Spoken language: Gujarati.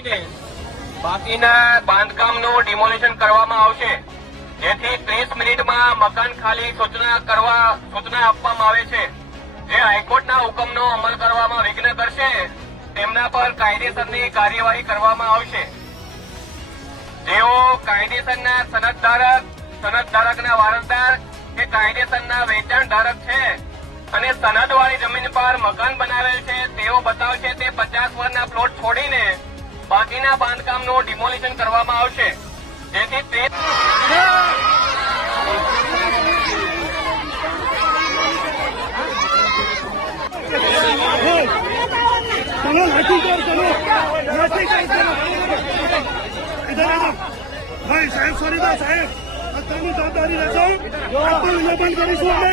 છોડીને બાકીના બાંધકામનું ડિમોલિશન કરવામાં આવશે, જેથી 30 મિનિટમાં મકાન ખાલી સૂચના આપવામાં આવે છે. જે હાઈકોર્ટના હુકમનો અમલ કરવામાં વિઘ્ન કરશે તેમના પર કાયદેસરની કાર્યવાહી કરવામાં આવશે. જેઓ કાયદેસરના સનદધારકના વારસદાર કે કાયદેસરના વેચાણધારક છે અને સનદવાળી જમીન પર મકાન બનાવેલ છે તેઓ બતાવશે તે 50 વર્ષના પ્લોટ છોડીને બાકીના બાંધકામનું ડિમોલિશન કરવામાં આવશે, જેથી તે भाई साहेब सॉरी था साहेब અત્યારની જવાબદારી લેશો આપણે બંધ કરીશું અમે